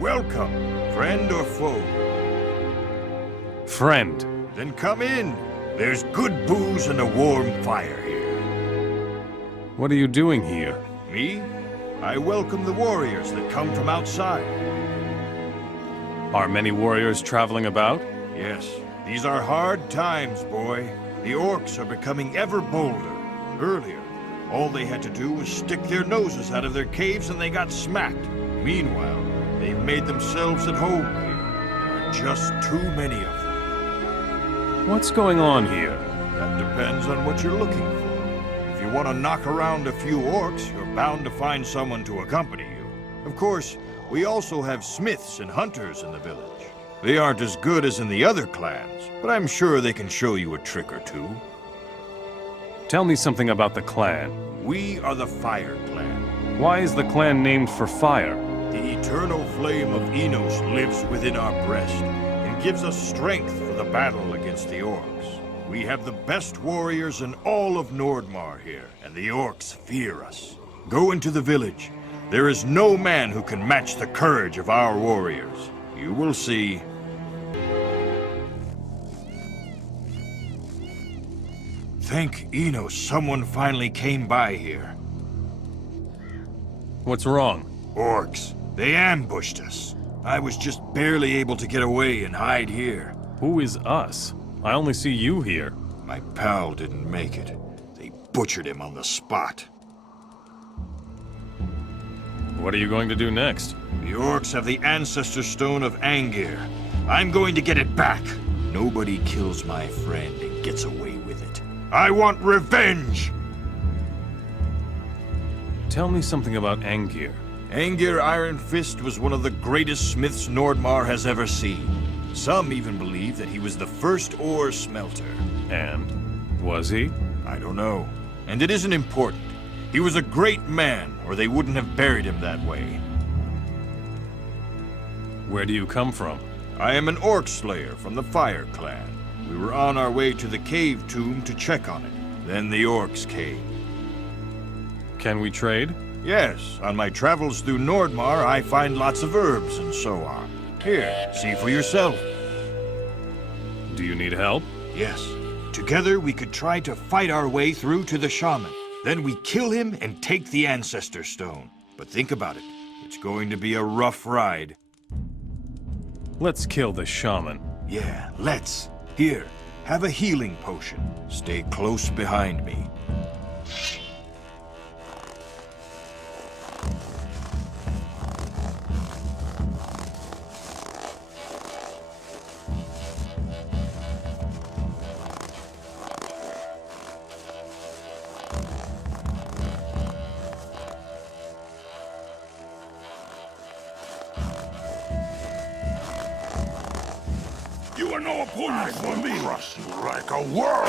Welcome, friend or foe? Friend. Then come in. There's good booze and a warm fire here. What are you doing here? Me? I welcome the warriors that come from outside. Are many warriors traveling about? Yes, these are hard times, boy. The orcs are becoming ever bolder. Earlier, all they had to do was stick their noses out of their caves and they got smacked. Meanwhile, they've made themselves at home here. There are just too many of them. What's going on here? That depends on what you're looking for. If you want to knock around a few orcs, you're bound to find someone to accompany you. Of course, we also have smiths and hunters in the village. They aren't as good as in the other clans, but I'm sure they can show you a trick or two. Tell me something about the clan. We are the Fire Clan. Why is the clan named for fire? The eternal flame of Enos lives within our breast and gives us strength for the battle against the orcs. We have the best warriors in all of Nordmar here, and the orcs fear us. Go into the village. There is no man who can match the courage of our warriors. You will see. Thank Enos someone finally came by here. What's wrong? Orcs. They ambushed us. I was just barely able to get away and hide here. Who is us? I only see you here. My pal didn't make it. They butchered him on the spot. What are you going to do next? The orcs have the ancestor stone of Angir. I'm going to get it back. Nobody kills my friend and gets away with it. I want revenge! Tell me something about Angir. Angir Iron Fist was one of the greatest smiths Nordmar has ever seen. Some even believe that he was the first ore smelter. And was he? I don't know. And it isn't important. He was a great man, or they wouldn't have buried him that way. Where do you come from? I am an orc slayer from the Fire Clan. We were on our way to the cave tomb to check on it. Then the orcs came. Can we trade? Yes, on my travels through Nordmar, I find lots of herbs and so on. Here, see for yourself. Do you need help? Yes. Together, we could try to fight our way through to the shaman. Then we kill him and take the ancestor stone. But think about it. It's going to be a rough ride. Let's kill the shaman. Yeah, let's. Here, have a healing potion. Stay close behind me. You are no opponent for me. Crush you like a worm.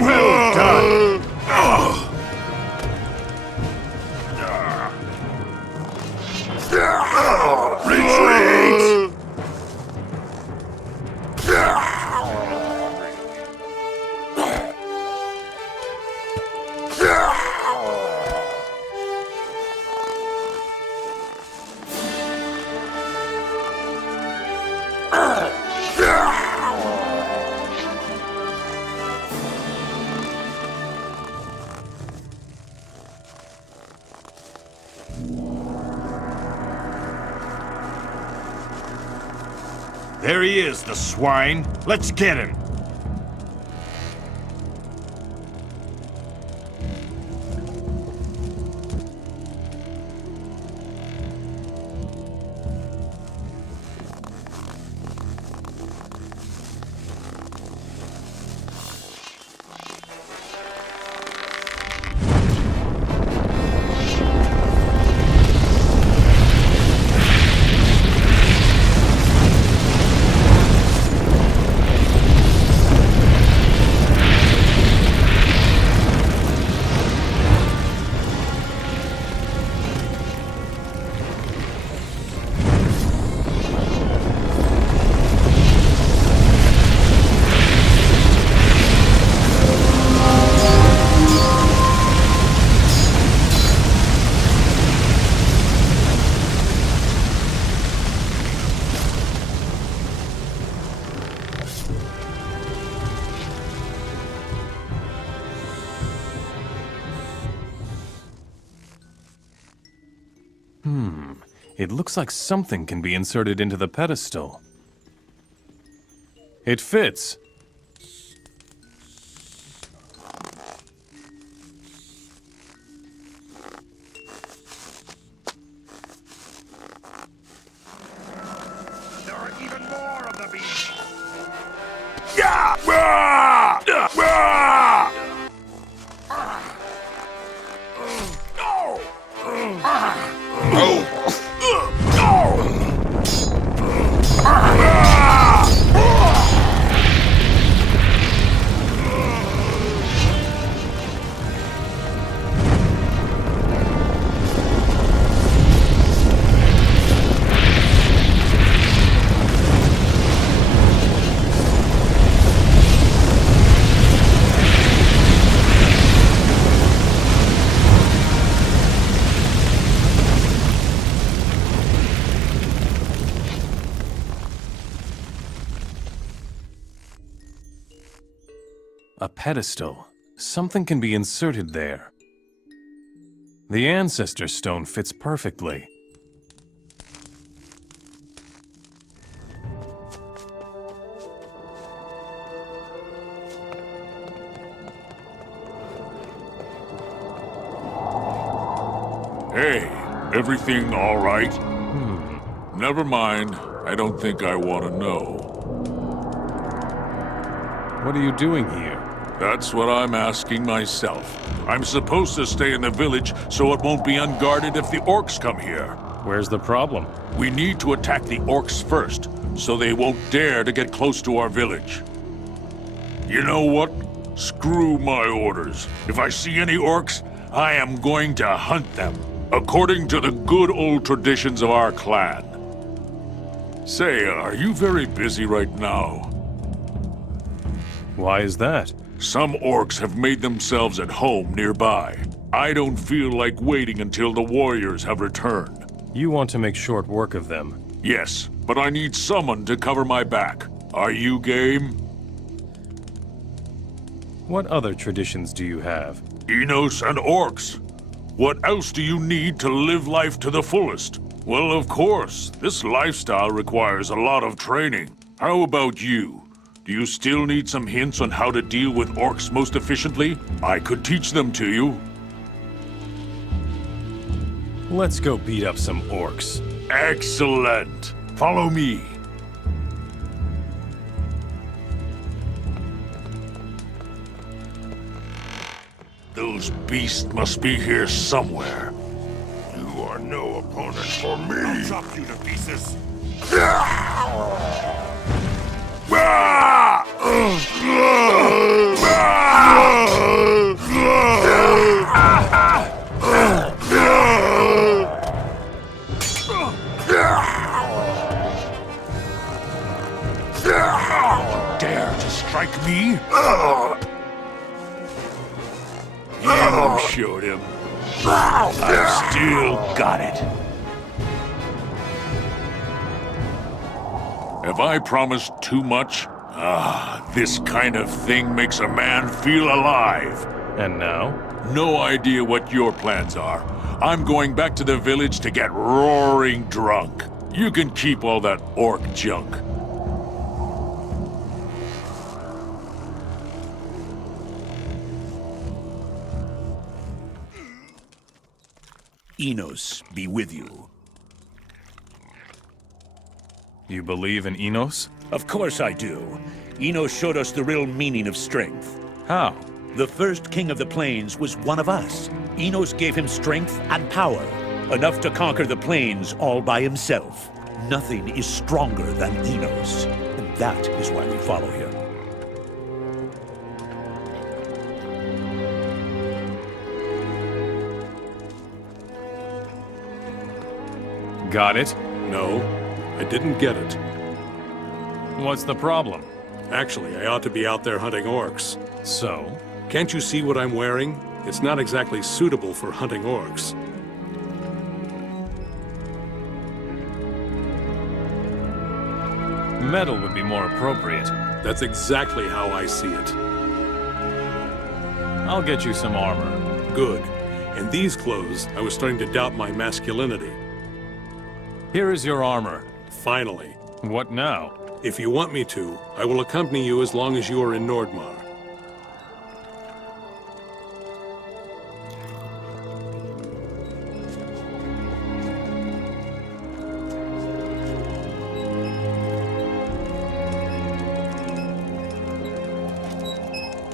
Well done! Retreat! There he is, the swine. Let's get him. It looks like something can be inserted into the pedestal. It fits. There are even more of the beast. Yeah! Ah! Ah! No! No! A pedestal. Something can be inserted there. The Ancestor Stone fits perfectly. Hey, everything all right? Never mind. I don't think I want to know. What are you doing here? That's what I'm asking myself. I'm supposed to stay in the village so it won't be unguarded if the orcs come here. Where's the problem? We need to attack the orcs first, so they won't dare to get close to our village. You know what? Screw my orders. If I see any orcs, I am going to hunt them, according to the good old traditions of our clan. Say, are you very busy right now? Why is that? Some orcs have made themselves at home nearby. I don't feel like waiting until the warriors have returned. You want to make short work of them. Yes, but I need someone to cover my back. Are you game? What other traditions do you have? Enos and orcs. What else do you need to live life to the fullest? Well, of course, this lifestyle requires a lot of training. How about you? Do you still need some hints on how to deal with orcs most efficiently? I could teach them to you. Let's go beat up some orcs. Excellent. Follow me. Those beasts must be here somewhere. You are no opponent for me. I'll chop you to pieces. Dare to strike me? You showed him. I've still got it. Have I promised too much? This kind of thing makes a man feel alive. And now? No idea what your plans are. I'm going back to the village to get roaring drunk. You can keep all that orc junk. Enos be with you. You believe in Enos? Of course I do. Enos showed us the real meaning of strength. How? The first king of the plains was one of us. Enos gave him strength and power, enough to conquer the plains all by himself. Nothing is stronger than Enos, and that is why we follow him. Got it? No, I didn't get it. What's the problem? Actually, I ought to be out there hunting orcs. So? Can't you see what I'm wearing? It's not exactly suitable for hunting orcs. Metal would be more appropriate. That's exactly how I see it. I'll get you some armor. Good. In these clothes, I was starting to doubt my masculinity. Here is your armor. Finally. What now? If you want me to, I will accompany you as long as you are in Nordmar.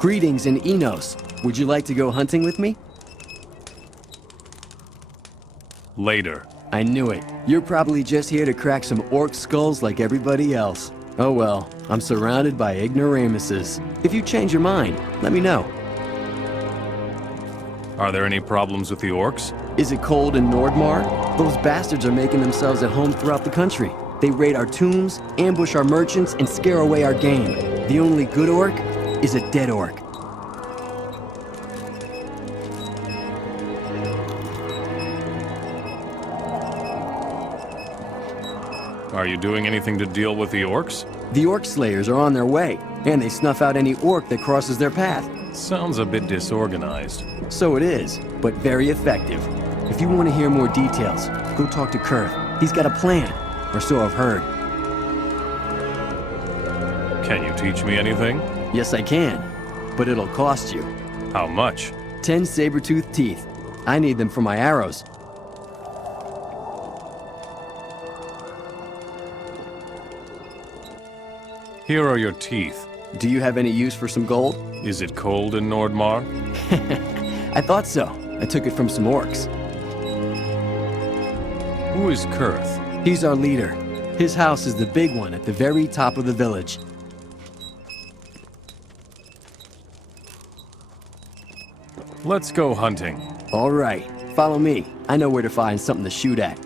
Greetings in Enos. Would you like to go hunting with me? Later. I knew it. You're probably just here to crack some orc skulls like everybody else. Oh well, I'm surrounded by ignoramuses. If you change your mind, let me know. Are there any problems with the orcs? Is it cold in Nordmar? Those bastards are making themselves at home throughout the country. They raid our tombs, ambush our merchants, and scare away our game. The only good orc is a dead orc. Are you doing anything to deal with the orcs? The orc slayers are on their way, and they snuff out any orc that crosses their path. Sounds a bit disorganized. So it is, but very effective. If you want to hear more details, go talk to Kurth. He's got a plan, or so I've heard. Can you teach me anything? Yes, I can, but it'll cost you. How much? 10 saber-toothed teeth. I need them for my arrows. Here are your teeth. Do you have any use for some gold? Is it cold in Nordmar? I thought so. I took it from some orcs. Who is Kurth? He's our leader. His house is the big one at the very top of the village. Let's go hunting. All right, follow me. I know where to find something to shoot at.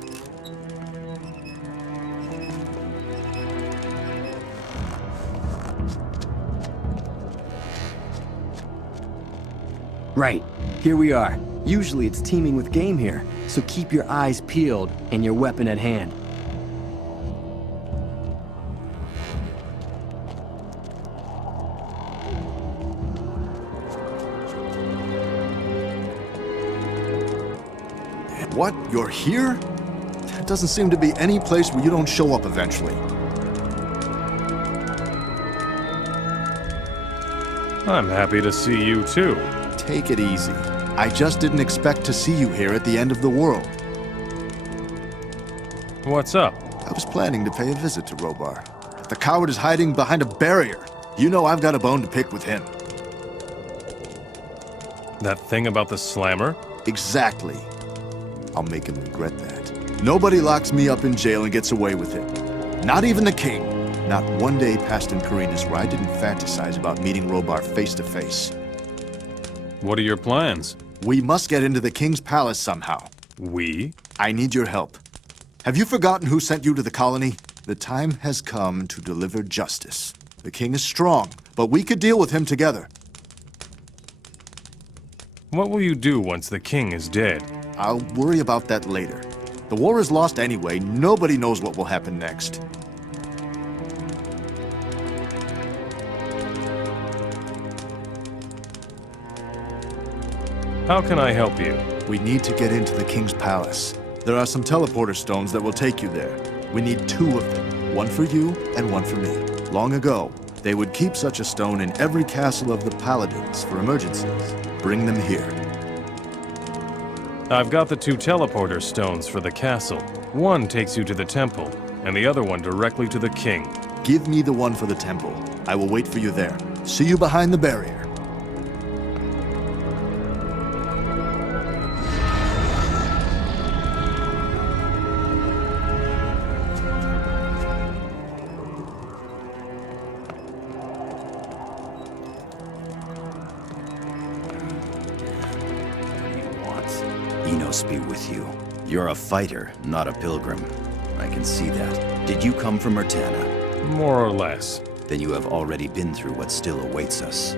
Right, here we are. Usually it's teeming with game here, so keep your eyes peeled and your weapon at hand. What? You're here? There doesn't seem to be any place where you don't show up eventually. I'm happy to see you too. Take it easy. I just didn't expect to see you here at the end of the world. What's up? I was planning to pay a visit to Robar. The coward is hiding behind a barrier. You know I've got a bone to pick with him. That thing about the slammer? Exactly. I'll make him regret that. Nobody locks me up in jail and gets away with it. Not even the king. Not one day passed in Carinus where I didn't fantasize about meeting Robar face to face. What are your plans? We must get into the king's palace somehow. We? I need your help. Have you forgotten who sent you to the colony? The time has come to deliver justice. The king is strong, but we could deal with him together. What will you do once the king is dead? I'll worry about that later. The war is lost anyway. Nobody knows what will happen next. How can I help you? We need to get into the king's palace. There are some teleporter stones that will take you there. We need 2 of them, one for you and one for me. Long ago, they would keep such a stone in every castle of the paladins for emergencies. Bring them here. I've got the 2 teleporter stones for the castle. One takes you to the temple, and the other one directly to the king. Give me the one for the temple. I will wait for you there. See you behind the barrier. Enos be with you. You're a fighter, not a pilgrim. I can see that. Did you come from Murtana? More or less. Then you have already been through what still awaits us.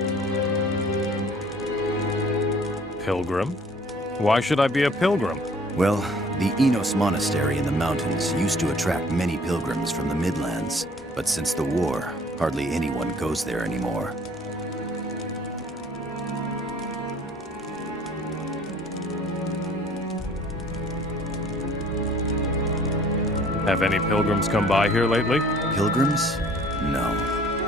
Pilgrim? Why should I be a pilgrim? Well, the Enos Monastery in the mountains used to attract many pilgrims from the Midlands. But since the war, hardly anyone goes there anymore. Have any pilgrims come by here lately? Pilgrims? No.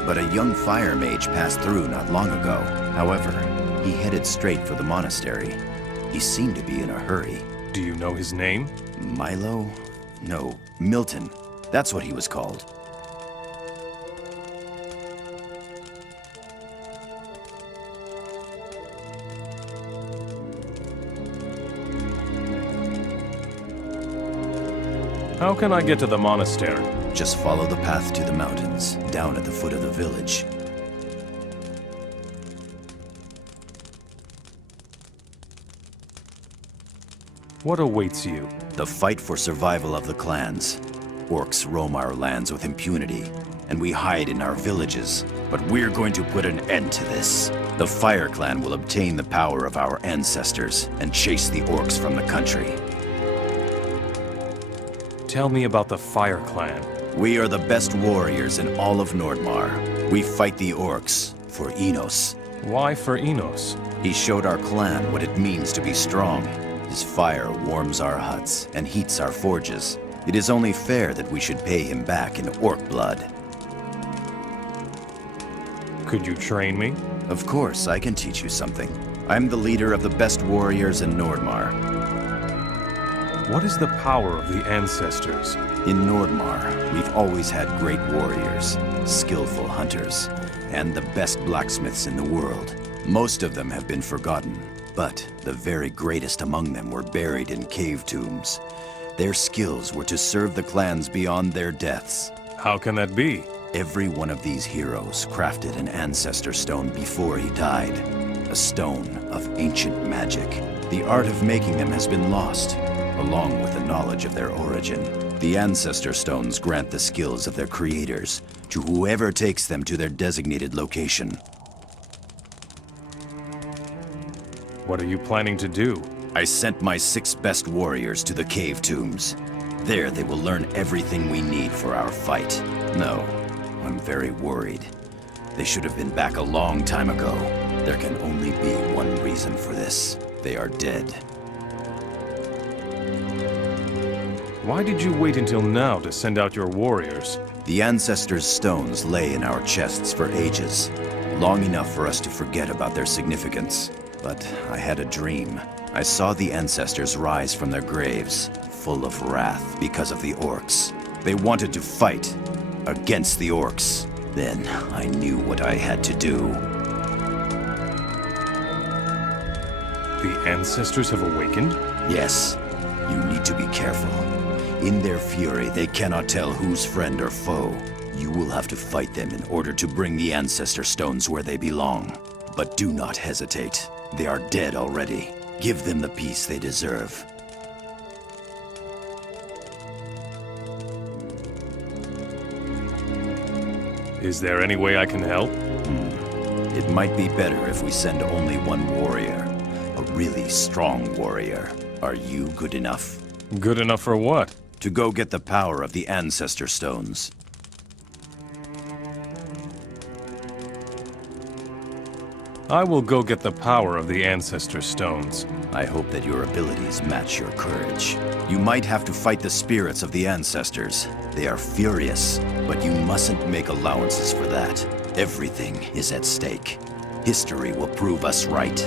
But a young fire mage passed through not long ago. However, he headed straight for the monastery. He seemed to be in a hurry. Do you know his name? Milo? No, Milton. That's what he was called. How can I get to the monastery? Just follow the path to the mountains, down at the foot of the village. What awaits you? The fight for survival of the clans. Orcs roam our lands with impunity, and we hide in our villages. But we're going to put an end to this. The Fire Clan will obtain the power of our ancestors and chase the orcs from the country. Tell me about the Fire Clan. We are the best warriors in all of Nordmar. We fight the orcs for Enos. Why for Enos? He showed our clan what it means to be strong. His fire warms our huts and heats our forges. It is only fair that we should pay him back in orc blood. Could you train me? Of course, I can teach you something. I'm the leader of the best warriors in Nordmar. What is the power of the ancestors? In Nordmar, we've always had great warriors, skillful hunters, and the best blacksmiths in the world. Most of them have been forgotten, but the very greatest among them were buried in cave tombs. Their skills were to serve the clans beyond their deaths. How can that be? Every one of these heroes crafted an ancestor stone before he died. A stone of ancient magic. The art of making them has been lost, along with the knowledge of their origin. The ancestor stones grant the skills of their creators to whoever takes them to their designated location. What are you planning to do? I sent my 6 best warriors to the cave tombs. There they will learn everything we need for our fight. No, I'm very worried. They should have been back a long time ago. There can only be one reason for this. They are dead. Why did you wait until now to send out your warriors? The ancestors' stones lay in our chests for ages, long enough for us to forget about their significance. But I had a dream. I saw the ancestors rise from their graves, full of wrath because of the orcs. They wanted to fight against the orcs. Then I knew what I had to do. The ancestors have awakened? Yes, you need to be careful. In their fury, they cannot tell who's friend or foe. You will have to fight them in order to bring the ancestor stones where they belong. But do not hesitate. They are dead already. Give them the peace they deserve. Is there any way I can help? It might be better if we send only one warrior. A really strong warrior. Are you good enough? Good enough for what? To go get the power of the ancestor stones. I will go get the power of the ancestor stones. I hope that your abilities match your courage. You might have to fight the spirits of the ancestors. They are furious, but you mustn't make allowances for that. Everything is at stake. History will prove us right.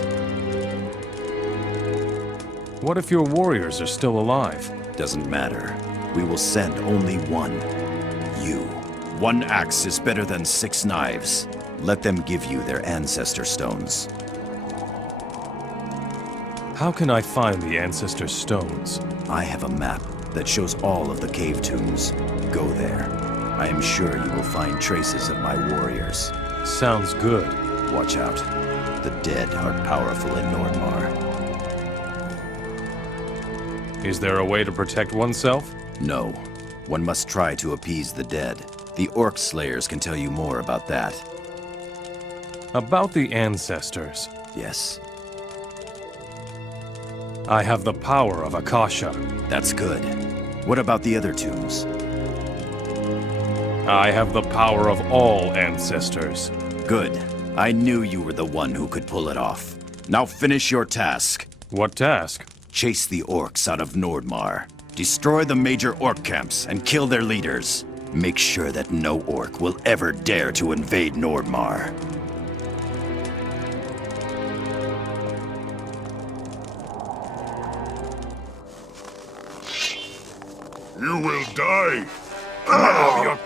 What if your warriors are still alive? Doesn't matter. We will send only one. You. 1 axe is better than 6 knives. Let them give you their ancestor stones. How can I find the ancestor stones? I have a map that shows all of the cave tombs. Go there. I am sure you will find traces of my warriors. Sounds good. Watch out. The dead are powerful in Nordmar. Is there a way to protect oneself? No. One must try to appease the dead. The Orc Slayers can tell you more about that. About the ancestors. Yes. I have the power of Akasha. That's good. What about the other tombs? I have the power of all ancestors. Good. I knew you were the one who could pull it off. Now finish your task. What task? Chase the orcs out of Nordmar. Destroy the major orc camps and kill their leaders. Make sure that no orc will ever dare to invade Nordmar. You will die. Now you...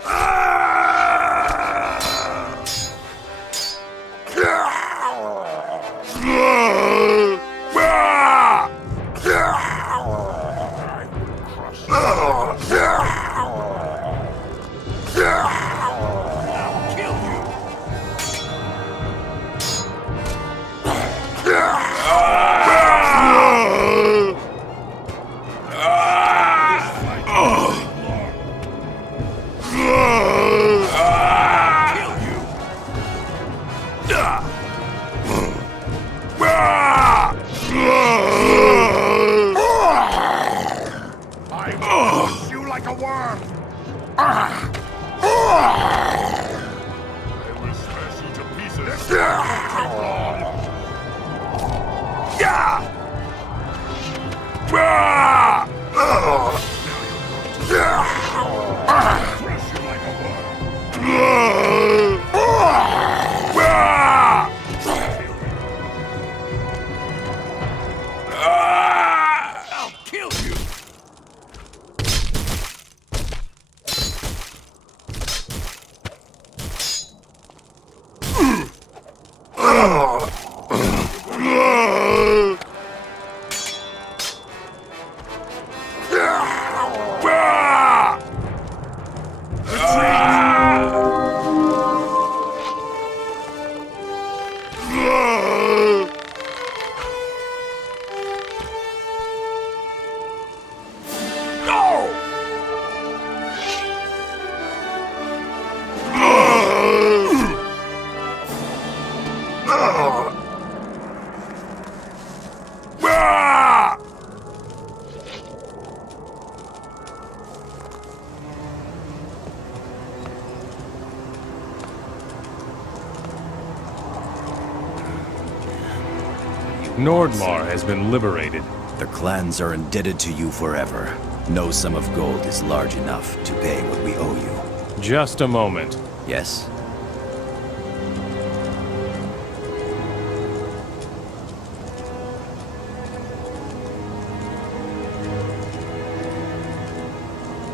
Nordmar has been liberated. The clans are indebted to you forever. No sum of gold is large enough to pay what we owe you. Just a moment. Yes?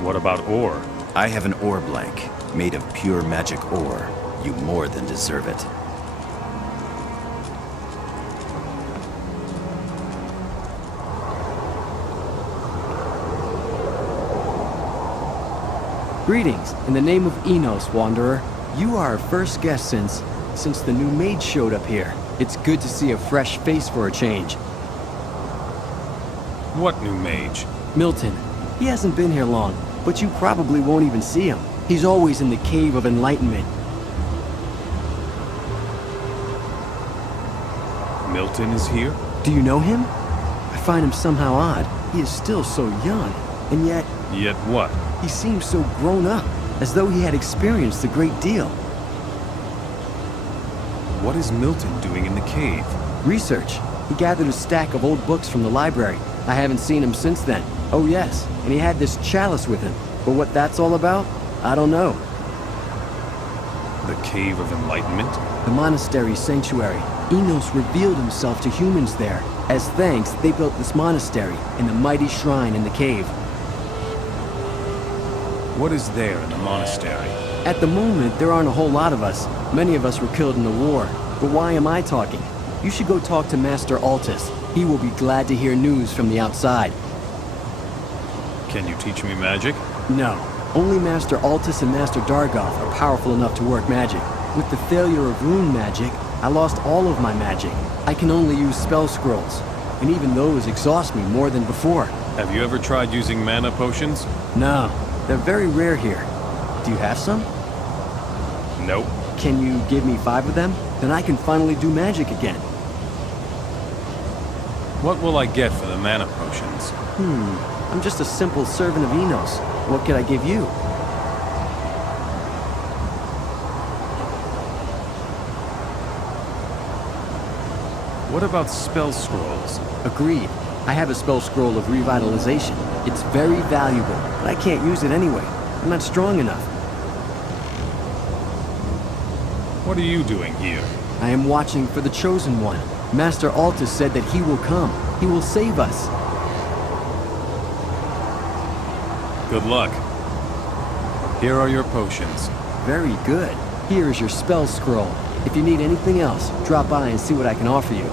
What about ore? I have an ore blank, made of pure magic ore. You more than deserve it. Greetings, in the name of Enos, Wanderer. You are our first guest since the new mage showed up here. It's good to see a fresh face for a change. What new mage? Milton. He hasn't been here long, but you probably won't even see him. He's always in the Cave of Enlightenment. Milton is here? Do you know him? I find him somehow odd. He is still so young, and yet... Yet what? He seems so grown up, as though he had experienced a great deal. What is Milton doing in the cave? Research. He gathered a stack of old books from the library. I haven't seen him since then. Oh yes, and he had this chalice with him. But what that's all about, I don't know. The Cave of Enlightenment? The monastery sanctuary. Enos revealed himself to humans there. As thanks, they built this monastery and the mighty shrine in the cave. What is there in the monastery? At the moment, there aren't a whole lot of us. Many of us were killed in the war. But why am I talking? You should go talk to Master Altus. He will be glad to hear news from the outside. Can you teach me magic? No. Only Master Altus and Master Dargoth are powerful enough to work magic. With the failure of rune magic, I lost all of my magic. I can only use spell scrolls. And even those exhaust me more than before. Have you ever tried using mana potions? No. They're very rare here. Do you have some? Nope. Can you give me 5 of them? Then I can finally do magic again. What will I get for the mana potions? I'm just a simple servant of Enos. What could I give you? What about spell scrolls? Agreed. I have a spell scroll of revitalization. It's very valuable, but I can't use it anyway. I'm not strong enough. What are you doing here? I am watching for the Chosen One. Master Altus said that he will come. He will save us. Good luck. Here are your potions. Very good. Here is your spell scroll. If you need anything else, drop by and see what I can offer you.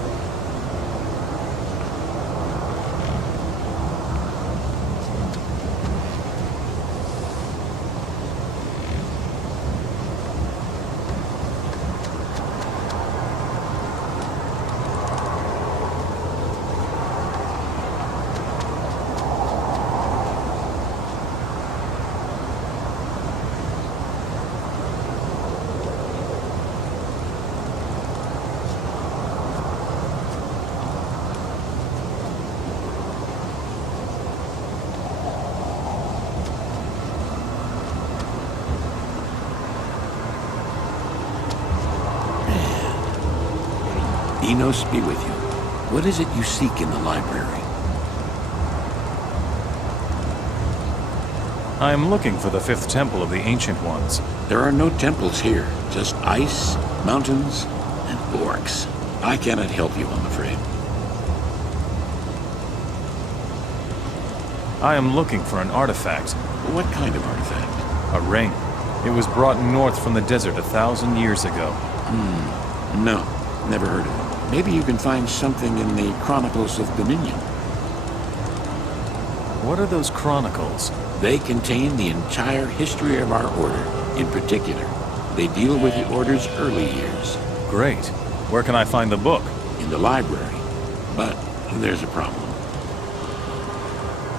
Enos be with you. What is it you seek in the library? I am looking for the fifth temple of the Ancient Ones. There are no temples here, just ice, mountains, and orcs. I cannot help you, I'm afraid. I am looking for an artifact. What kind of artifact? A ring. It was brought north from the desert 1,000 years ago. No, never heard of it. Maybe you can find something in the Chronicles of Dominion. What are those chronicles? They contain the entire history of our order. In particular, they deal with the order's early years. Great. Where can I find the book? In the library. But there's a problem.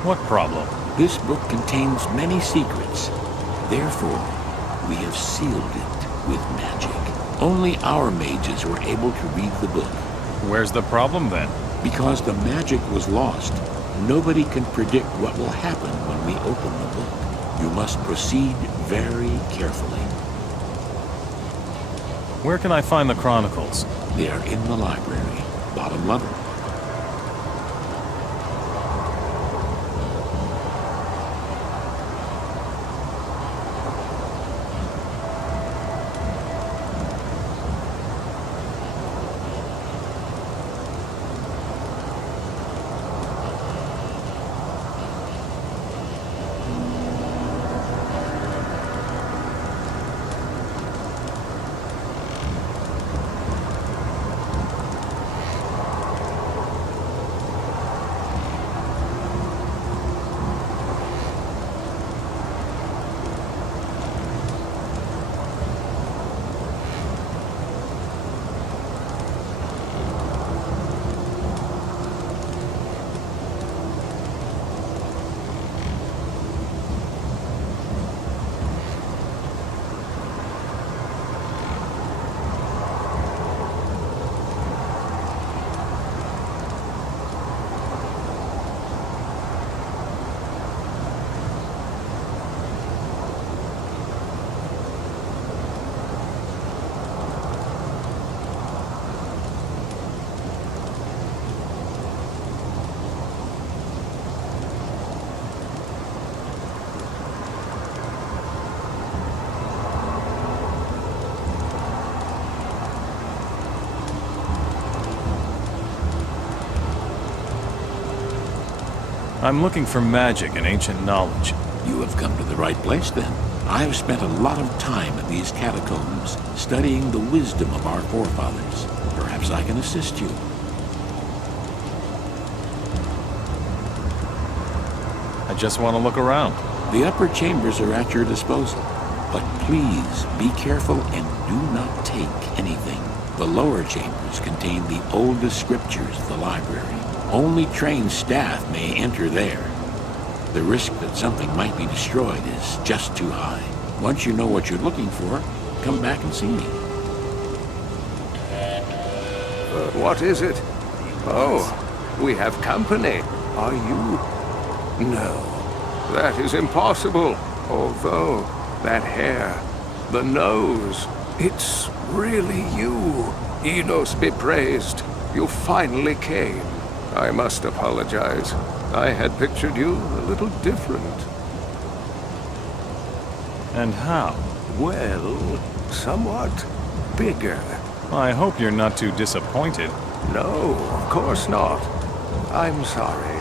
What problem? This book contains many secrets. Therefore, we have sealed it with magic. Only our mages were able to read the book. Where's the problem then? Because the magic was lost, nobody can predict what will happen when we open the book. You must proceed very carefully. Where can I find the chronicles? They are in the library, bottom level. I'm looking for magic and ancient knowledge. You have come to the right place then. I have spent a lot of time in these catacombs, studying the wisdom of our forefathers. Perhaps I can assist you. I just want to look around. The upper chambers are at your disposal. But please, be careful and do not take anything. The lower chambers contain the oldest scriptures of the library. Only trained staff may enter there. The risk that something might be destroyed is just too high. Once you know what you're looking for, come back and see me. What is it? Oh, we have company. Are you? No, that is impossible. Although, that hair, the nose, it's really you. Enos be praised. You finally came. I must apologize. I had pictured you a little different. And how? Well, somewhat bigger. I hope you're not too disappointed. No, of course not. I'm sorry.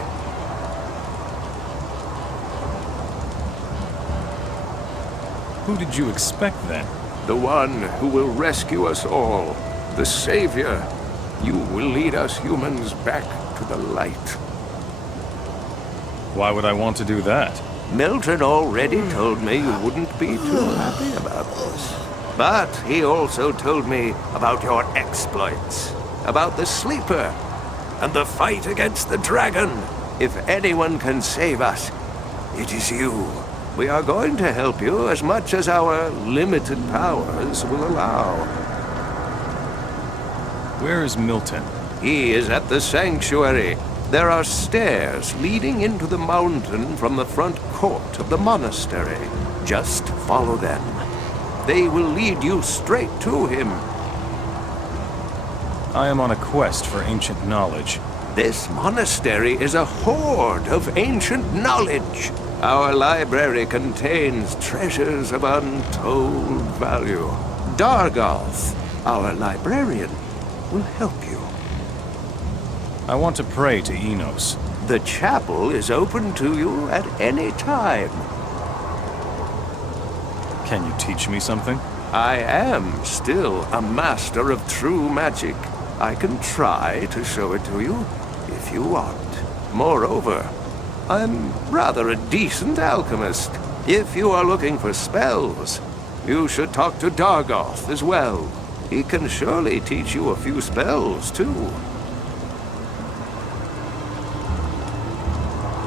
Who did you expect then? The one who will rescue us all. The Savior. You will lead us humans back to the light. Why would I want to do that? Milton already told me you wouldn't be too happy about this. But he also told me about your exploits, about the Sleeper, and the fight against the dragon. If anyone can save us, it is you. We are going to help you as much as our limited powers will allow. Where is Milton? He is at the sanctuary. There are stairs leading into the mountain from the front court of the monastery. Just follow them. They will lead you straight to him. I am on a quest for ancient knowledge. This monastery is a hoard of ancient knowledge. Our library contains treasures of untold value. Dargoth, our librarian, will help you. I want to pray to Enos. The chapel is open to you at any time. Can you teach me something? I am still a master of true magic. I can try to show it to you, if you want. Moreover, I'm rather a decent alchemist. If you are looking for spells, you should talk to Dargoth as well. He can surely teach you a few spells, too.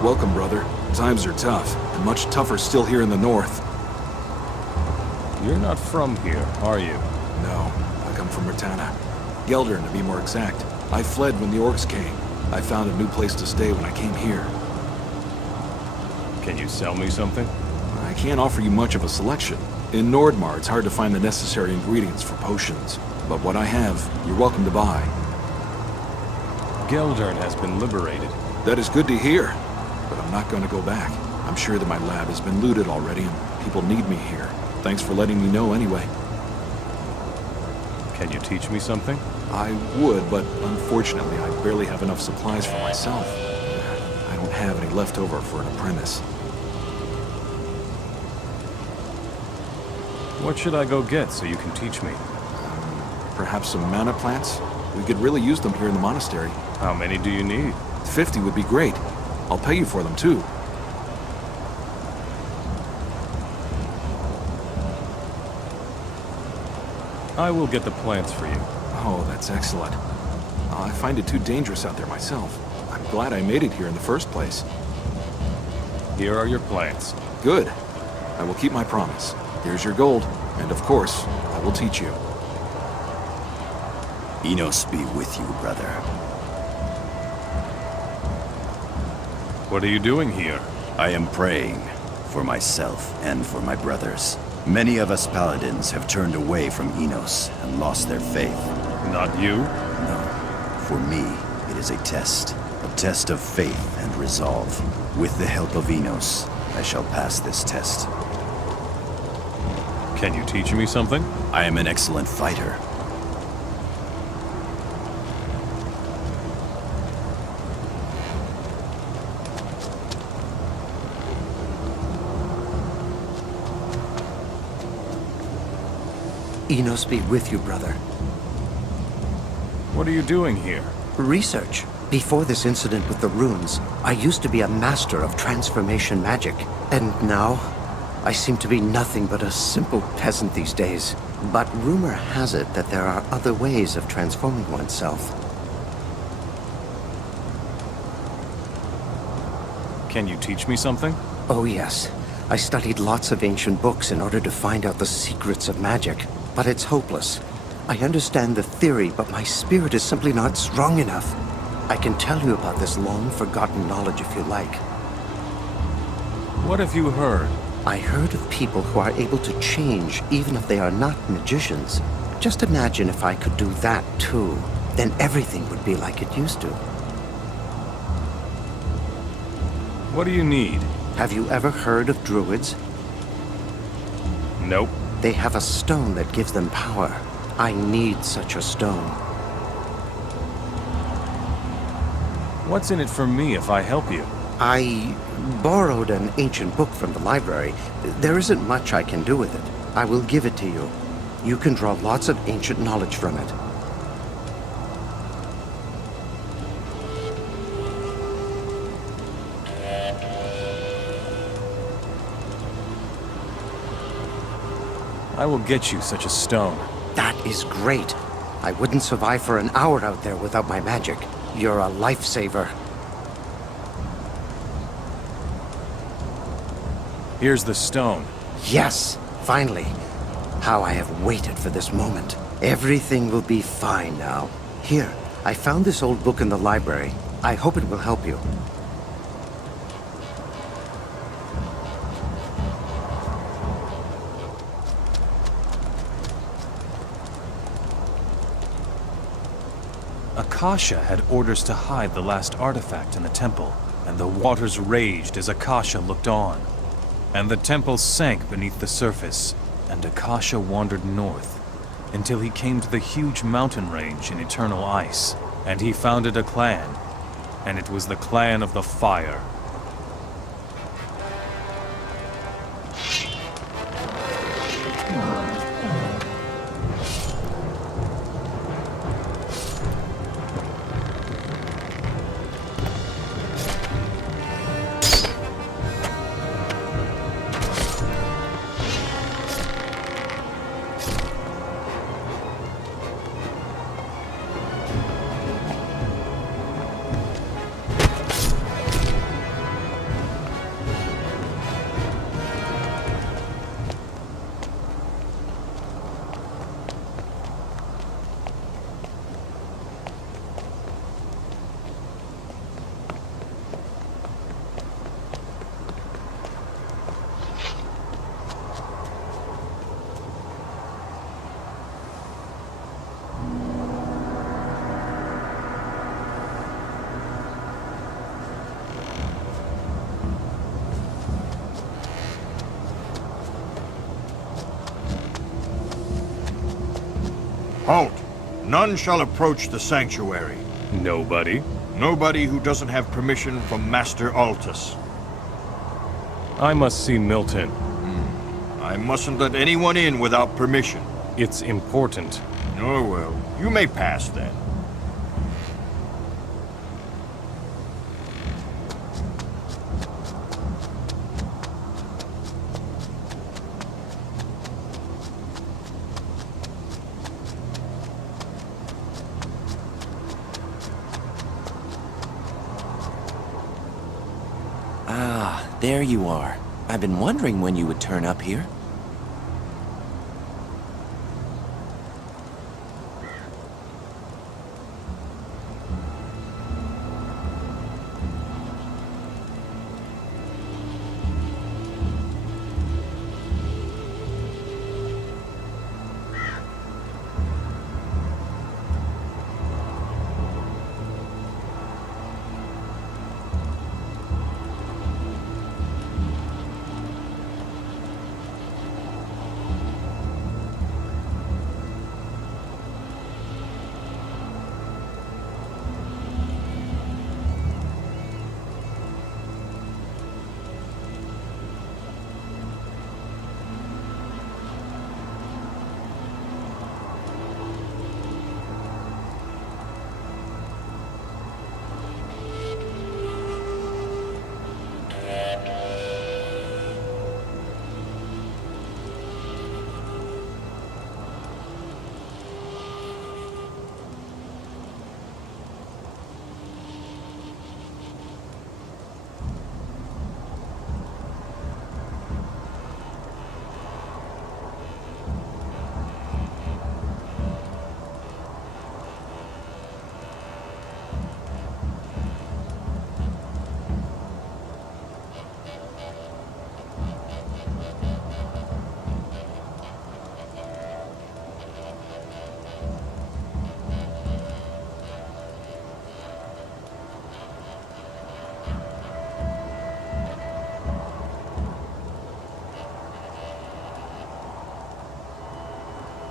Welcome, brother. Times are tough, and much tougher still here in the north. You're not from here, are you? No, I come from Ratana. Geldern, to be more exact. I fled when the orcs came. I found a new place to stay when I came here. Can you sell me something? I can't offer you much of a selection. In Nordmar, it's hard to find the necessary ingredients for potions. But what I have, you're welcome to buy. Geldern has been liberated. That is good to hear. But I'm not going to go back. I'm sure that my lab has been looted already, and people need me here. Thanks for letting me know anyway. Can you teach me something? I would, but unfortunately I barely have enough supplies for myself. I don't have any left over for an apprentice. What should I go get so you can teach me? Perhaps some mana plants? We could really use them here in the monastery. How many do you need? 50 would be great. I'll pay you for them too. I will get the plants for you. Oh, that's excellent. I find it too dangerous out there myself. I'm glad I made it here in the first place. Here are your plants. Good. I will keep my promise. Here's your gold, and of course, I will teach you. Enos be with you, brother. What are you doing here? I am praying for myself and for my brothers. Many of us paladins have turned away from Enos and lost their faith. Not you? No. For me, it is a test of faith and resolve. With the help of Enos, I shall pass this test. Can you teach me something? I am an excellent fighter. Enos be with you, brother. What are you doing here? Research. Before this incident with the runes, I used to be a master of transformation magic. And now, I seem to be nothing but a simple peasant these days. But rumor has it that there are other ways of transforming oneself. Can you teach me something? Oh yes. I studied lots of ancient books in order to find out the secrets of magic. But it's hopeless. I understand the theory, but my spirit is simply not strong enough. I can tell you about this long-forgotten knowledge if you like. What have you heard? I heard of people who are able to change even if they are not magicians. Just imagine if I could do that too. Then everything would be like it used to. What do you need? Have you ever heard of druids? Nope. They have a stone that gives them power. I need such a stone. What's in it for me if I help you? I borrowed an ancient book from the library. There isn't much I can do with it. I will give it to you. You can draw lots of ancient knowledge from it. I will get you such a stone. That is great. I wouldn't survive for an hour out there without my magic. You're a lifesaver. Here's the stone. Yes, finally. How I have waited for this moment. Everything will be fine now. Here, I found this old book in the library. I hope it will help you. Akasha had orders to hide the last artifact in the temple, and the waters raged as Akasha looked on. And the temple sank beneath the surface, and Akasha wandered north, until he came to the huge mountain range in eternal ice, and he founded a clan, and it was the Clan of the Fire. Halt! None shall approach the sanctuary. Nobody? Nobody who doesn't have permission from Master Altus. I must see Milton. I mustn't let anyone in without permission. It's important. Oh, well, you may pass then. There you are. I've been wondering when you would turn up here.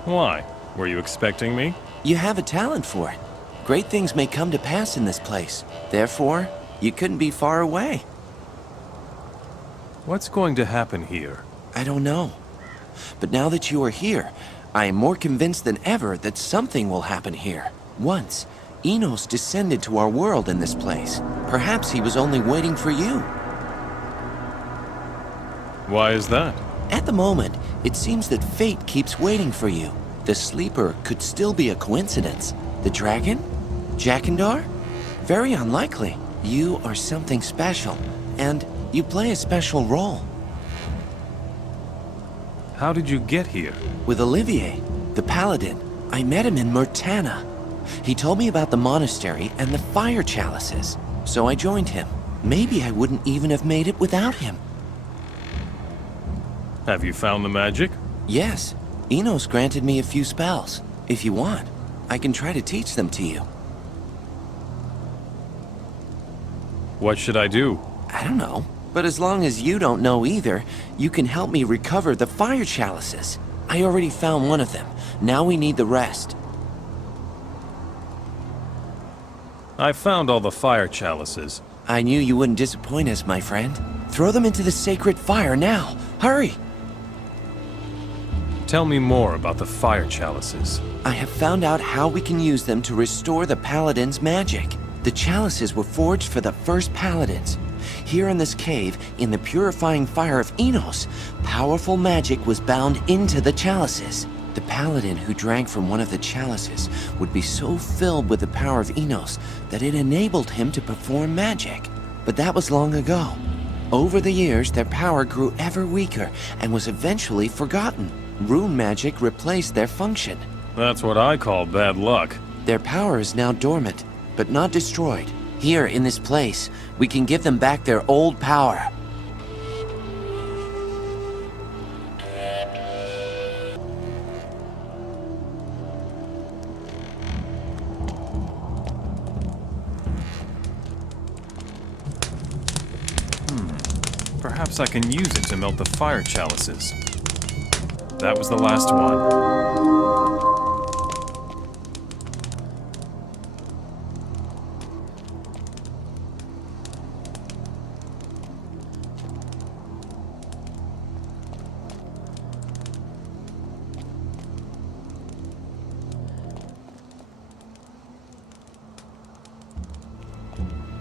Why? Were you expecting me? You have a talent for it. Great things may come to pass in this place. Therefore, you couldn't be far away. What's going to happen here? I don't know. But now that you are here, I am more convinced than ever that something will happen here. Once, Enos descended to our world in this place. Perhaps he was only waiting for you. Why is that? At the moment, it seems that fate keeps waiting for you. The sleeper could still be a coincidence. The dragon? Jakandar? Very unlikely. You are something special, and you play a special role. How did you get here? With Olivier, the paladin. I met him in Murtana. He told me about the monastery and the fire chalices, so I joined him. Maybe I wouldn't even have made it without him. Have you found the magic? Yes. Enos granted me a few spells. If you want, I can try to teach them to you. What should I do? I don't know. But as long as you don't know either, you can help me recover the fire chalices. I already found one of them. Now we need the rest. I found all the fire chalices. I knew you wouldn't disappoint us, my friend. Throw them into the sacred fire now. Hurry! Tell me more about the fire chalices. I have found out how we can use them to restore the paladin's magic. The chalices were forged for the first paladins. Here in this cave, in the purifying fire of Enos, powerful magic was bound into the chalices. The paladin who drank from one of the chalices would be so filled with the power of Enos that it enabled him to perform magic. But that was long ago. Over the years, their power grew ever weaker and was eventually forgotten. Rune magic replaced their function. That's what I call bad luck. Their power is now dormant, but not destroyed. Here, in this place, we can give them back their old power. Perhaps I can use it to melt the fire chalices. That was the last one.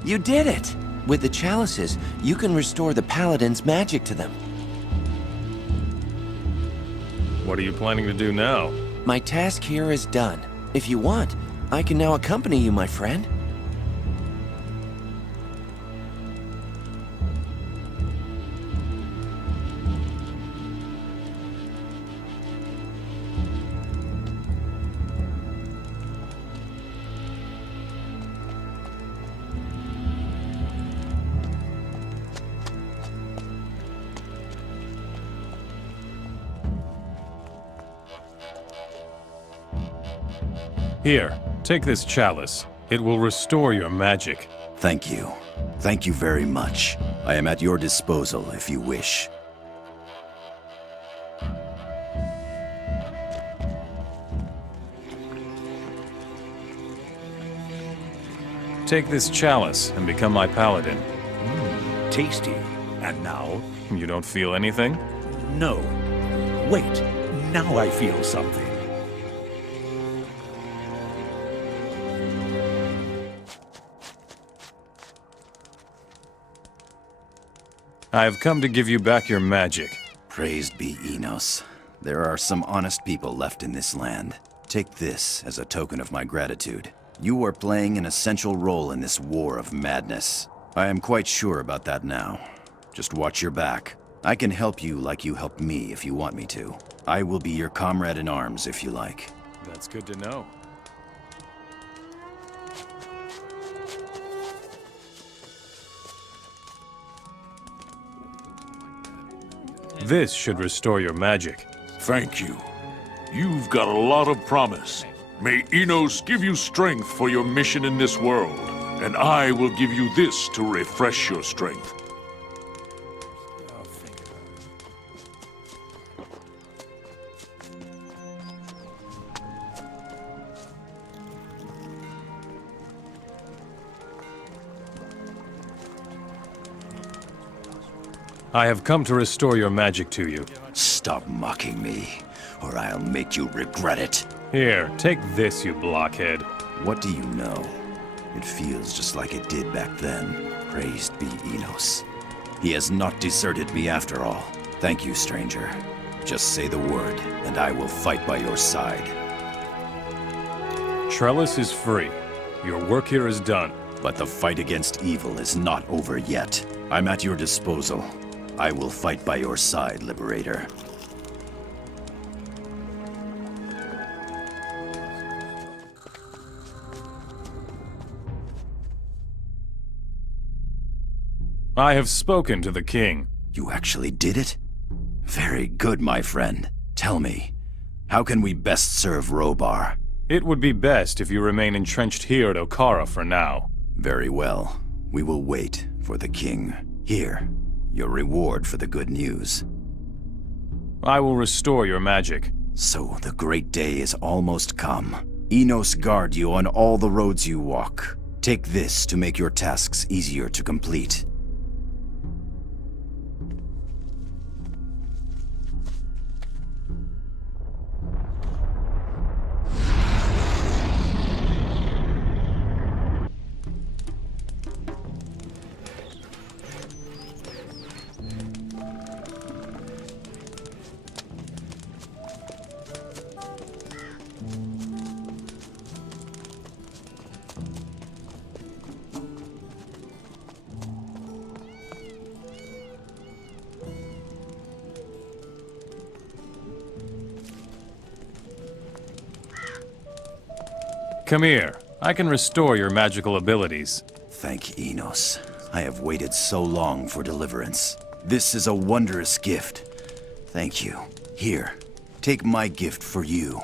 You did it! With the chalices, you can restore the paladin's magic to them. What are you planning to do now? My task here is done. If you want, I can now accompany you, my friend. Here, take this chalice. It will restore your magic. Thank you. Thank you very much. I am at your disposal if you wish. Take this chalice and become my paladin. Tasty. And now? You don't feel anything? No. Wait. Now I feel something. I have come to give you back your magic. Praised be Enos. There are some honest people left in this land. Take this as a token of my gratitude. You are playing an essential role in this war of madness. I am quite sure about that now. Just watch your back. I can help you like you helped me if you want me to. I will be your comrade in arms if you like. That's good to know. This should restore your magic. Thank you. You've got a lot of promise. May Enos give you strength for your mission in this world, and I will give you this to refresh your strength. I have come to restore your magic to you. Stop mocking me, or I'll make you regret it. Here, take this, you blockhead. What do you know? It feels just like it did back then. Praised be Enos. He has not deserted me after all. Thank you, stranger. Just say the word, and I will fight by your side. Trellis is free. Your work here is done. But the fight against evil is not over yet. I'm at your disposal. I will fight by your side, Liberator. I have spoken to the king. You actually did it? Very good, my friend. Tell me, how can we best serve Robar? It would be best if you remain entrenched here at Okara for now. Very well. We will wait for the king. Here, your reward for the good news. I will restore your magic. So the great day is almost come. Enos guard you on all the roads you walk. Take this to make your tasks easier to complete. Come here. I can restore your magical abilities. Thank Enos. I have waited so long for deliverance. This is a wondrous gift. Thank you. Here, take my gift for you.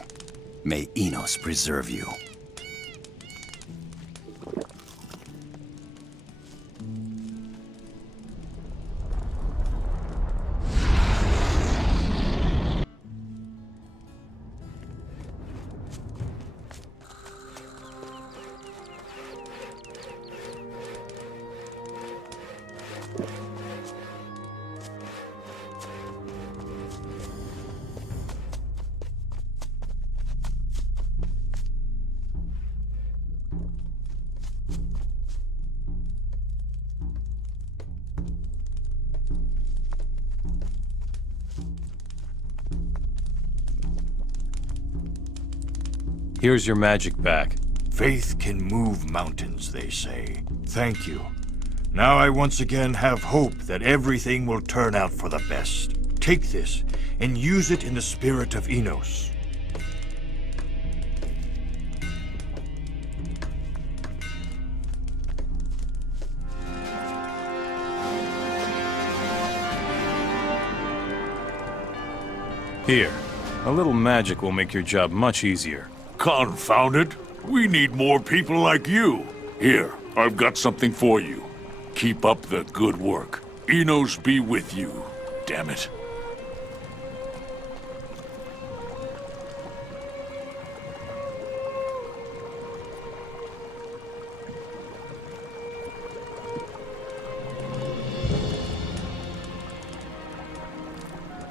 May Enos preserve you. Here's your magic back. Faith can move mountains, they say. Thank you. Now I once again have hope that everything will turn out for the best. Take this and use it in the spirit of Enos. Here, a little magic will make your job much easier. Confound it! We need more people like you. Here, I've got something for you. Keep up the good work. Enos be with you. Damn it.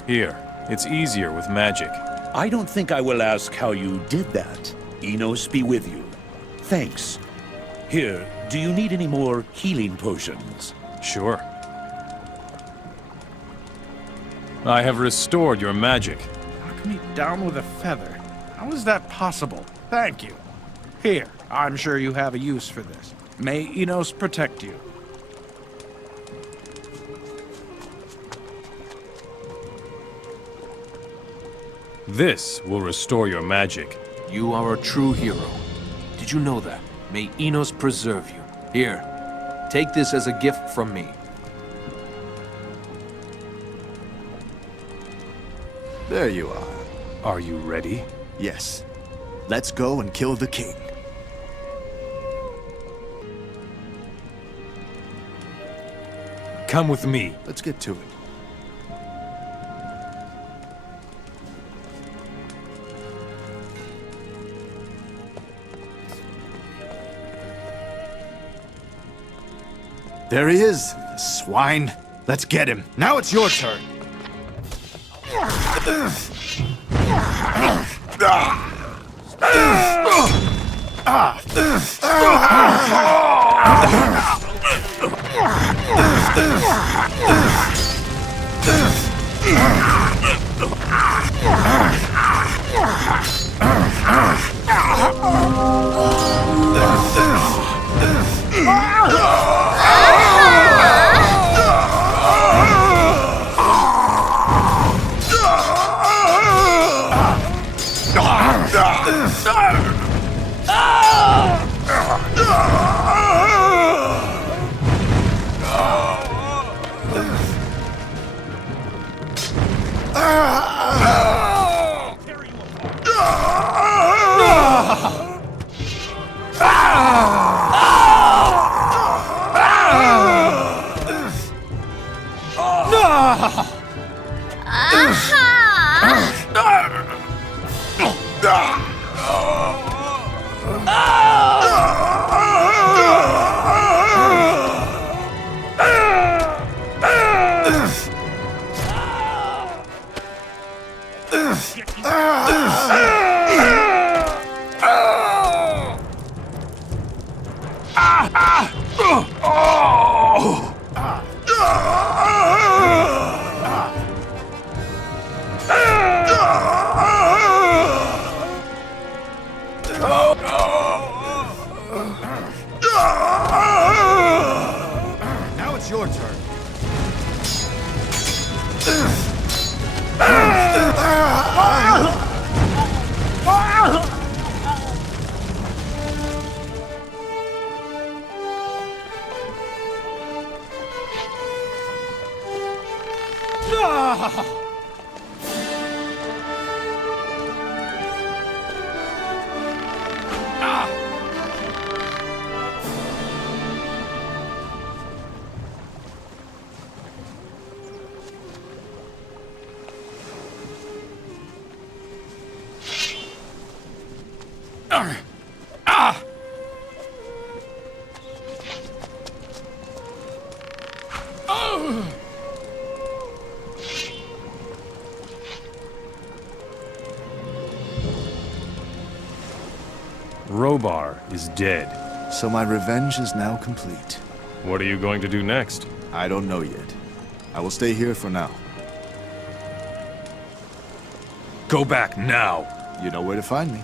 Here, it's easier with magic. I don't think I will ask how you did that. Enos be with you. Thanks. Here, do you need any more healing potions? Sure. I have restored your magic. Knock me down with a feather. How is that possible? Thank you. Here, I'm sure you have a use for this. May Enos protect you. This will restore your magic. You are a true hero. Did you know that? May Enos preserve you. Here, take this as a gift from me. There you are. Are you ready? Yes. Let's go and kill the king. Come with me. Let's get to it. There he is, the swine. Let's get him. Now it's your turn. Now it's your turn. Robar is dead. So my revenge is now complete. What are you going to do next? I don't know yet. I will stay here for now. Go back now! You know where to find me.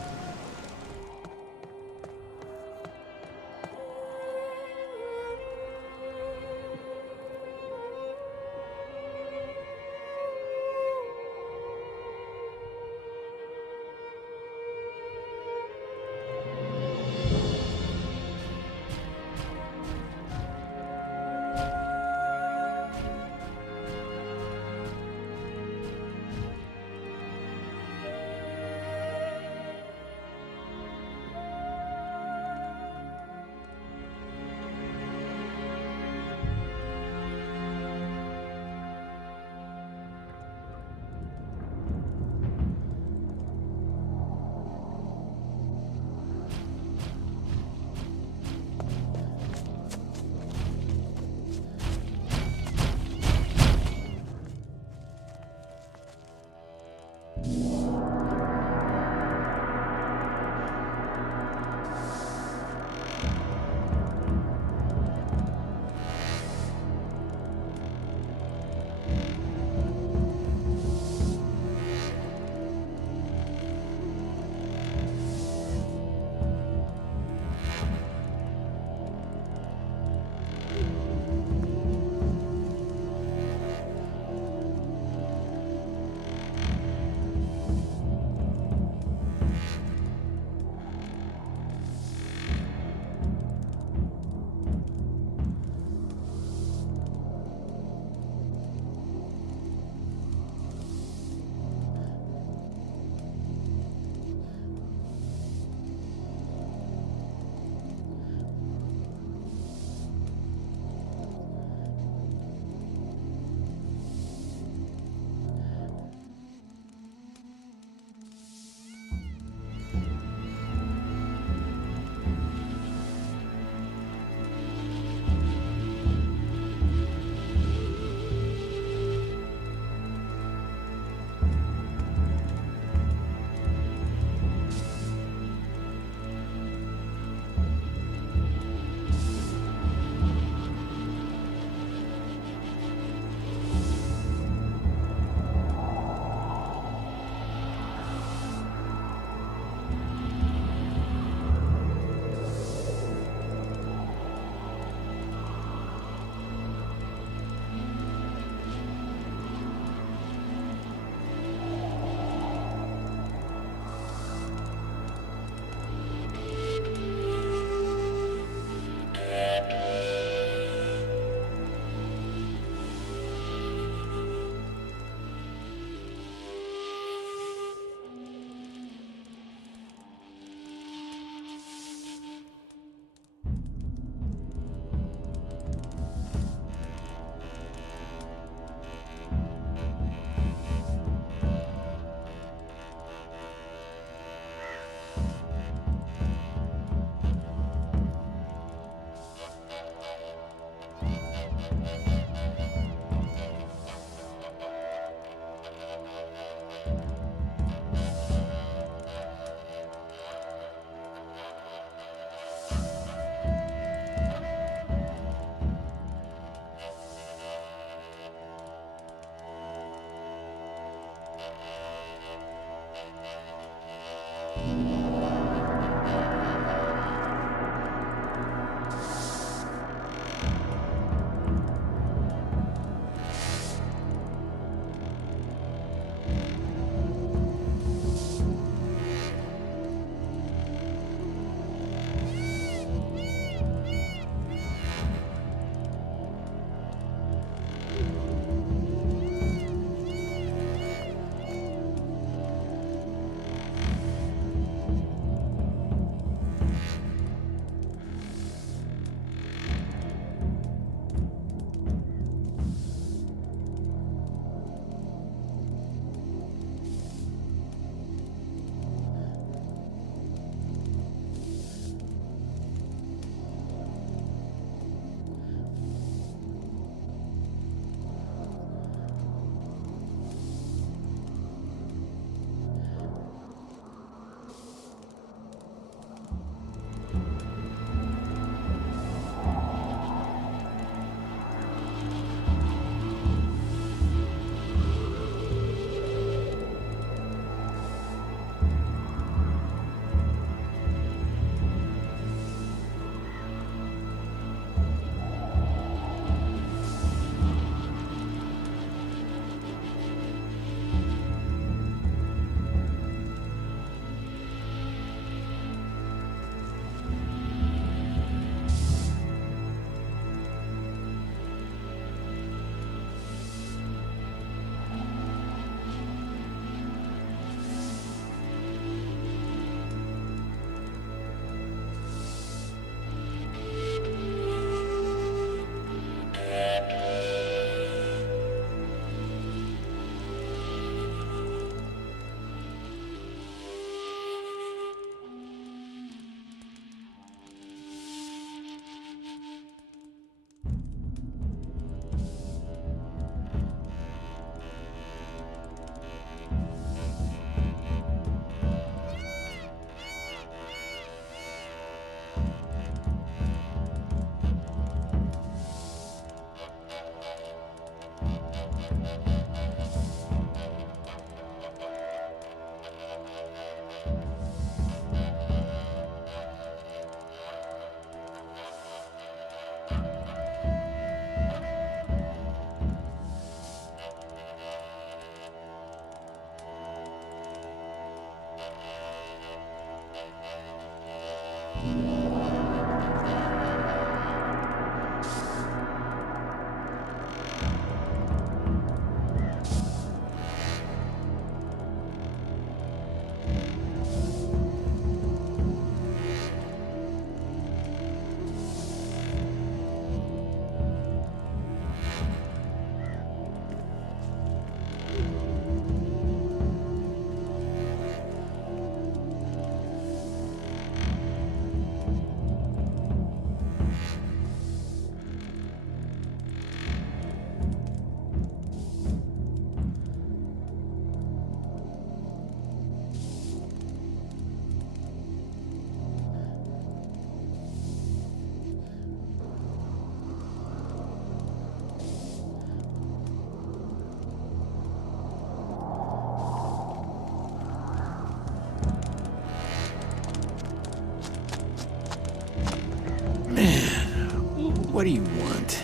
What do you want?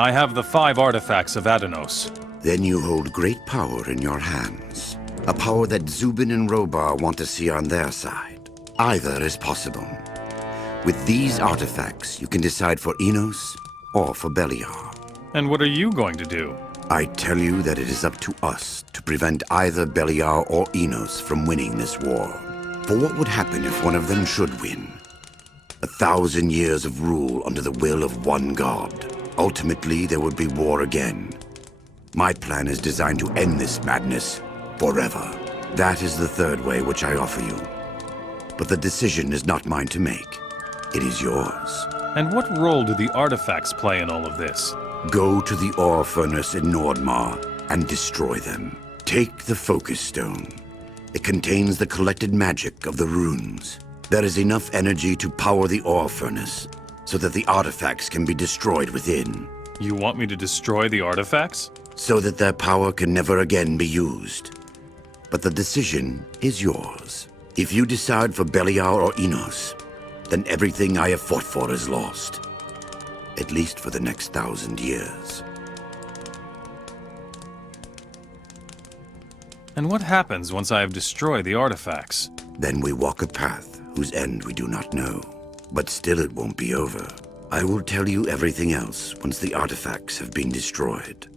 I have the 5 artifacts of Adanos. Then you hold great power in your hands. A power that Zubin and Robar want to see on their side. Either is possible. With these artifacts, you can decide for Enos or for Beliar. And what are you going to do? I tell you that it is up to us to prevent either Beliar or Enos from winning this war. For what would happen if one of them should win? 1,000 years of rule under the will of one god. Ultimately, there would be war again. My plan is designed to end this madness forever. That is the third way which I offer you. But the decision is not mine to make. It is yours. And what role do the artifacts play in all of this? Go to the ore furnace in Nordmar and destroy them. Take the focus stone. It contains the collected magic of the runes. There is enough energy to power the ore furnace, so that the artifacts can be destroyed within. You want me to destroy the artifacts? So that their power can never again be used. But the decision is yours. If you decide for Beliar or Enos, then everything I have fought for is lost. At least for the next 1,000 years. And what happens once I have destroyed the artifacts? Then we walk a path whose end we do not know. But still it won't be over. I will tell you everything else once the artifacts have been destroyed.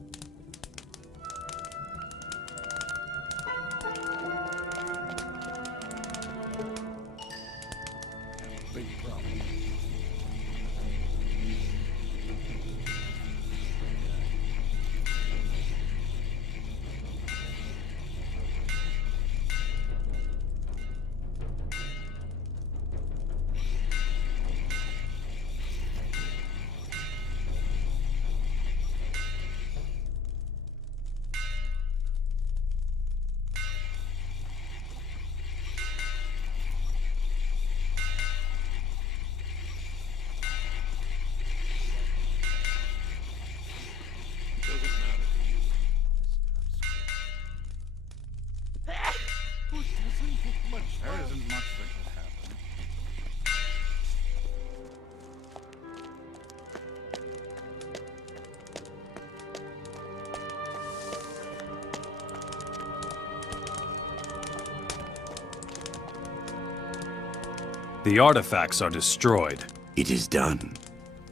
The artifacts are destroyed. It is done.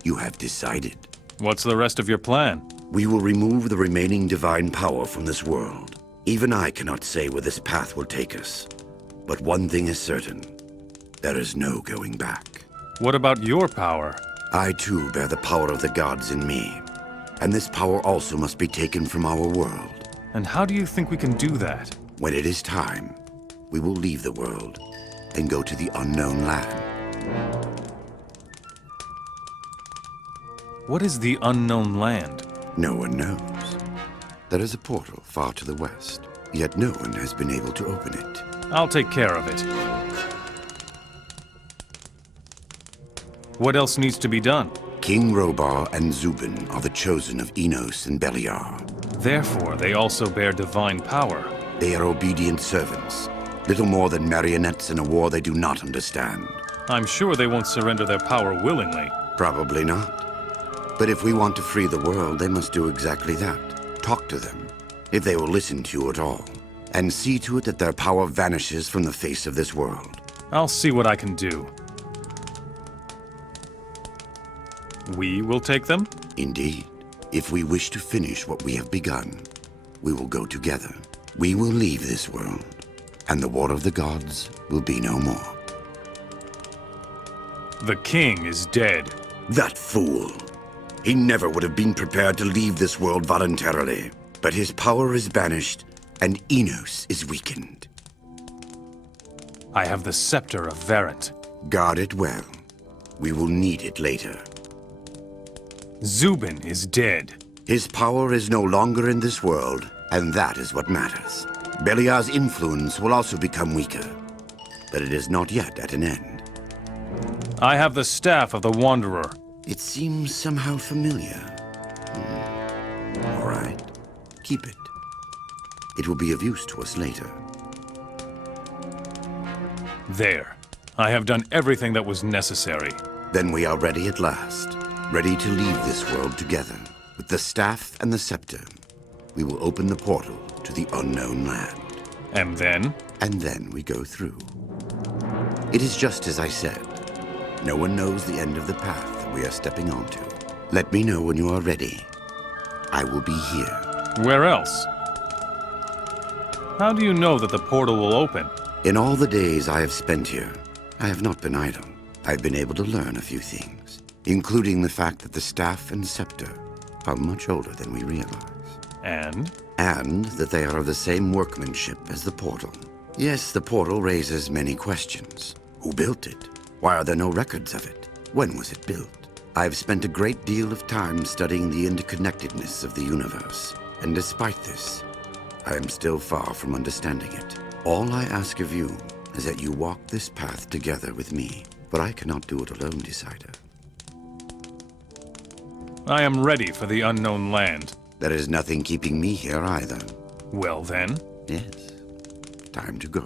You have decided. What's the rest of your plan? We will remove the remaining divine power from this world. Even I cannot say where this path will take us. But one thing is certain. There is no going back. What about your power? I too bear the power of the gods in me. And this power also must be taken from our world. And how do you think we can do that? When it is time, we will leave the world and go to the unknown land. What is the unknown land? No one knows. There is a portal far to the west, yet no one has been able to open it. I'll take care of it. What else needs to be done? King Robar and Zubin are the chosen of Enos and Beliar. Therefore, they also bear divine power. They are obedient servants, little more than marionettes in a war they do not understand. I'm sure they won't surrender their power willingly. Probably not. But if we want to free the world, they must do exactly that. Talk to them, if they will listen to you at all. And see to it that their power vanishes from the face of this world. I'll see what I can do. We will take them? Indeed. If we wish to finish what we have begun, we will go together. We will leave this world, and the War of the Gods will be no more. The king is dead. That fool! He never would have been prepared to leave this world voluntarily. But his power is banished, and Enos is weakened. I have the scepter of Verant. Guard it well. We will need it later. Zubin is dead. His power is no longer in this world, and that is what matters. Beliar's influence will also become weaker, but it is not yet at an end. I have the staff of the Wanderer. It seems somehow familiar. All right, keep it. It will be of use to us later. There. I have done everything that was necessary. Then we are ready at last. Ready to leave this world together, With the staff and the scepter, we will open the portal to the unknown land. And then? And then we go through. It is just as I said. No one knows the end of the path that we are stepping onto. Let me know when you are ready. I will be here. Where else? How do you know that the portal will open? In all the days I have spent here, I have not been idle. I've been able to learn a few things, including the fact that the staff and scepter are much older than we realize. And? And that they are of the same workmanship as the portal. Yes, the portal raises many questions. Who built it? Why are there no records of it? When was it built? I've spent a great deal of time studying the interconnectedness of the universe, and despite this, I am still far from understanding it. All I ask of you is that you walk this path together with me, but I cannot do it alone, Decider. I am ready for the unknown land. There is nothing keeping me here either. Well then? Yes. Time to go.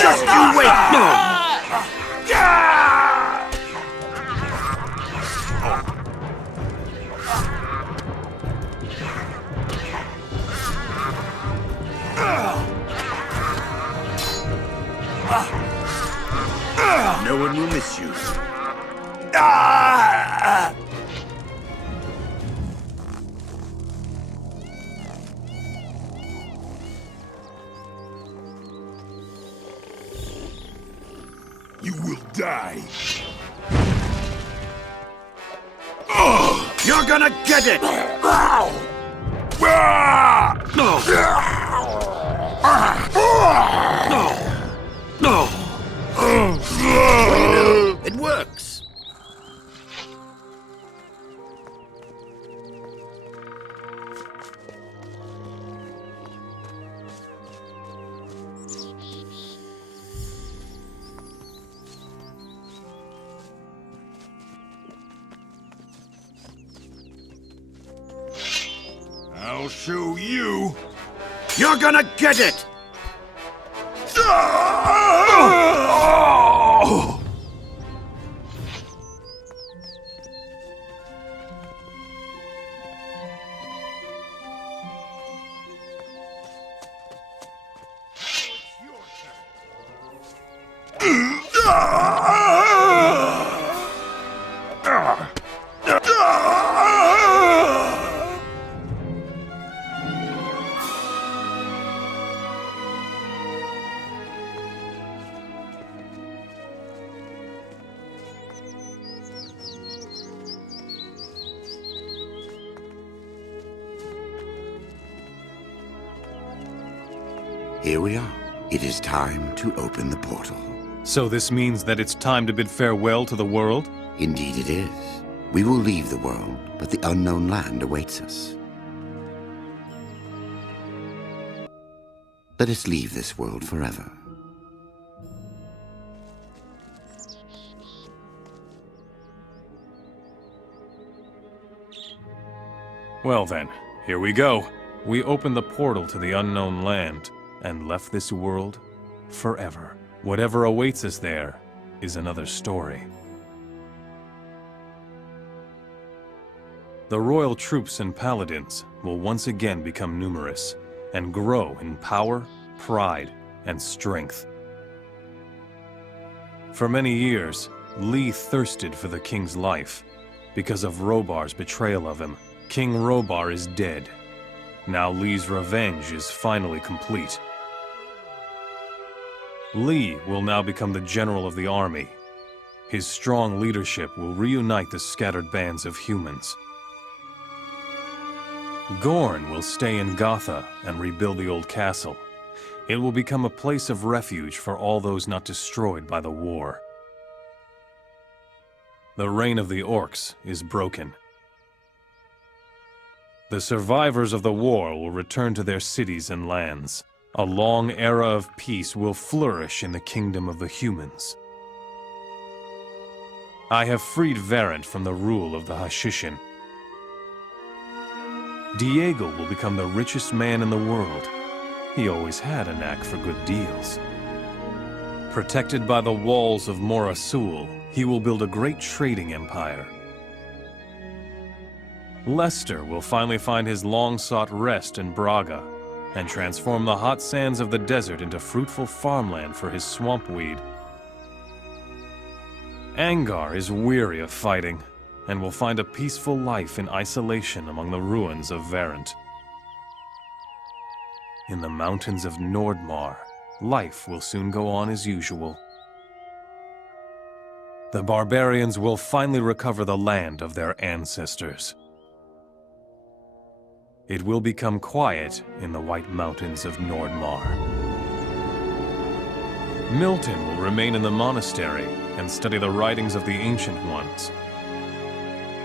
Just you wait! No one will miss you. You will die. You're gonna get it! It works! I'll show you. You're gonna get it! Here we are. It is time to open the portal. So this means that it's time to bid farewell to the world? Indeed it is. We will leave the world, but the unknown land awaits us. Let us leave this world forever. Well then, here we go. We opened the portal to the unknown land and left this world forever. Whatever awaits us there is another story. The royal troops and paladins will once again become numerous and grow in power, pride, and strength. For many years, Lee thirsted for the king's life. Because of Robar's betrayal of him, King Robar is dead. Now Lee's revenge is finally complete. Lee will now become the general of the army. His strong leadership will reunite the scattered bands of humans. Gorn will stay in Gotha and rebuild the old castle. It will become a place of refuge for all those not destroyed by the war. The reign of the orcs is broken. The survivors of the war will return to their cities and lands. A long era of peace will flourish in the kingdom of the humans. I have freed Varant from the rule of the Hashishin. Diego will become the richest man in the world. He always had a knack for good deals. Protected by the walls of Morasul, he will build a great trading empire. Lester will finally find his long-sought rest in Braga and transform the hot sands of the desert into fruitful farmland for his swampweed. Angar is weary of fighting and will find a peaceful life in isolation among the ruins of Verant. In the mountains of Nordmar, life will soon go on as usual. The barbarians will finally recover the land of their ancestors. It will become quiet in the White Mountains of Nordmar. Milton will remain in the monastery and study the writings of the Ancient Ones.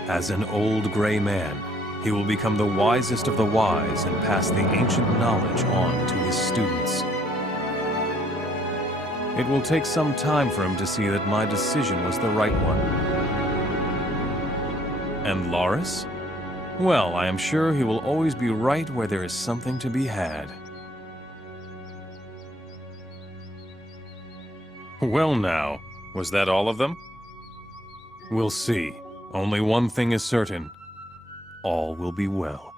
As an old gray man, he will become the wisest of the wise and pass the ancient knowledge on to his students. It will take some time for him to see that my decision was the right one. And Loris? Well, I am sure he will always be right where there is something to be had. Well now, was that all of them? We'll see. Only one thing is certain. All will be well.